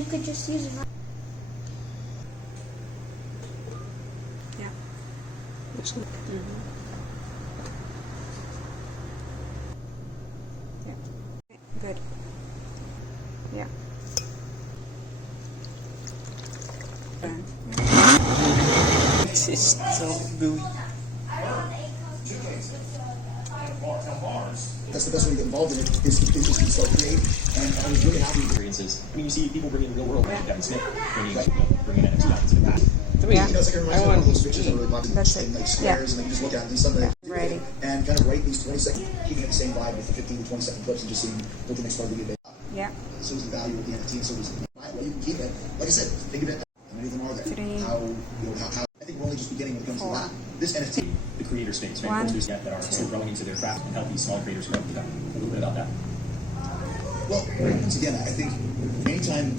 you could just use it. Yeah. Yeah. Good. Yeah. It's so gooey. That's the best way to get involved in it, is just to self-create, and I was really happy. Experiences. I mean, you see people bring in real world, like Devin Smith, bringing NFT out into the past. Yeah. You know, it's like everyone's got all those pictures that are really popular, That's it. in like squares, and then you just look at them, and somebody Writing. and kind of write these 20-second, keeping it the same vibe with the 15 to 20-second clips, and just seeing what the next part of the video. Yeah. So is the value of the NFT, and so is you can keep it. Like I said, think of it. How many of them are there? How I think we're only just beginning when it comes to that. This NFT, The creator space, right? Most that are still growing into their craft and help these smaller creators grow. A little bit about that. well, once again, I think anytime,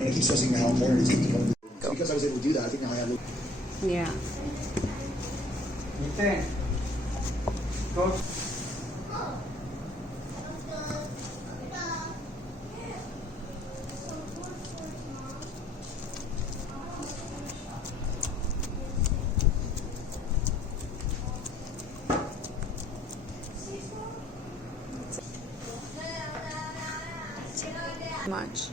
and I keep stressing how important it is to become, because I was able to do that, I think now I have. Yeah. Go. Much.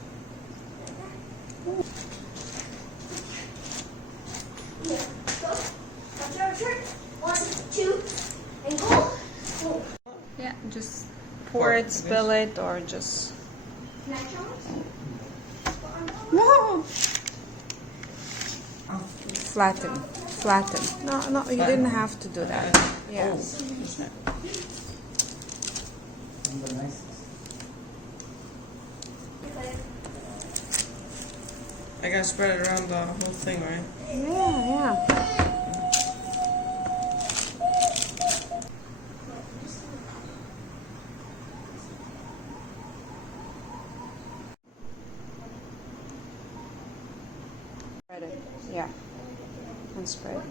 Yeah, just pour it, spill it, or just. No. Flatten, flatten. No, no, you didn't have to do that. Yeah. I gotta spread it around the whole thing, right? Yeah, yeah. Spread it. Yeah. And spread.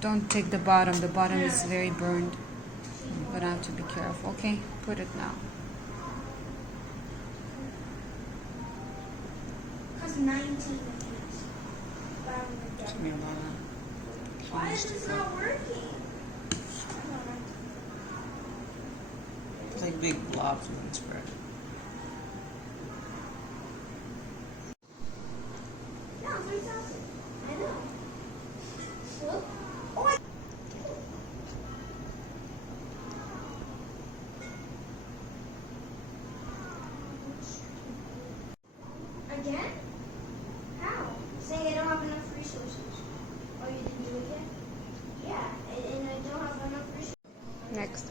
Don't take the bottom. The bottom is very burned. But I have to be careful. Okay, put it now. Because 19 Took me a while. Why is this not working? It's like big blobs when it's spread. No, 3,000. I know. Look. Oh, again? How? Saying I don't have enough resources. Oh, you didn't do it yet? Yeah, and I don't have enough resources. Next.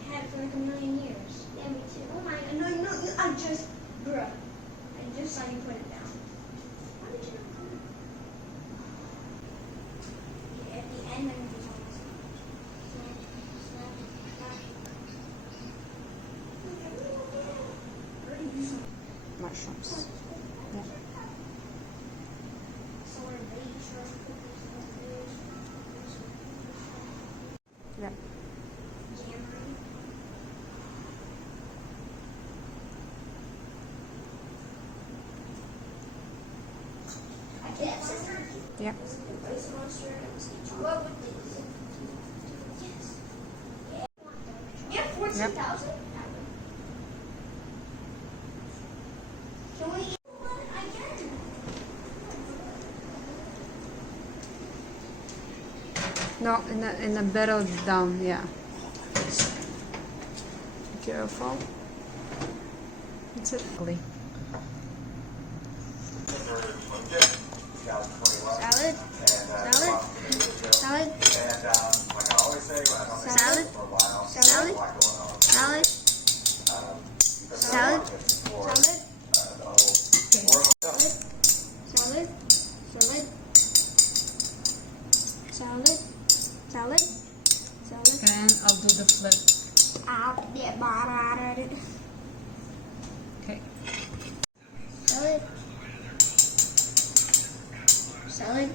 I had it for like a million years. Yeah, me too. Oh my, no, I just, bruh. I just saw you put it down. Why did you not put it? Yeah, at the end, I'm just almost. Mushrooms. Yeah. Yeah. Yeah. Yeah, 14,000. Can we eat one again? No, in the better down. Yeah. Be careful. It's it. Salad. Salad. Salad. Salad. Salad. Salad. Salad. Salad. Salad. Salad. Salad. Salad. Salad. And I'll do the flip. Okay. Salad. Salad.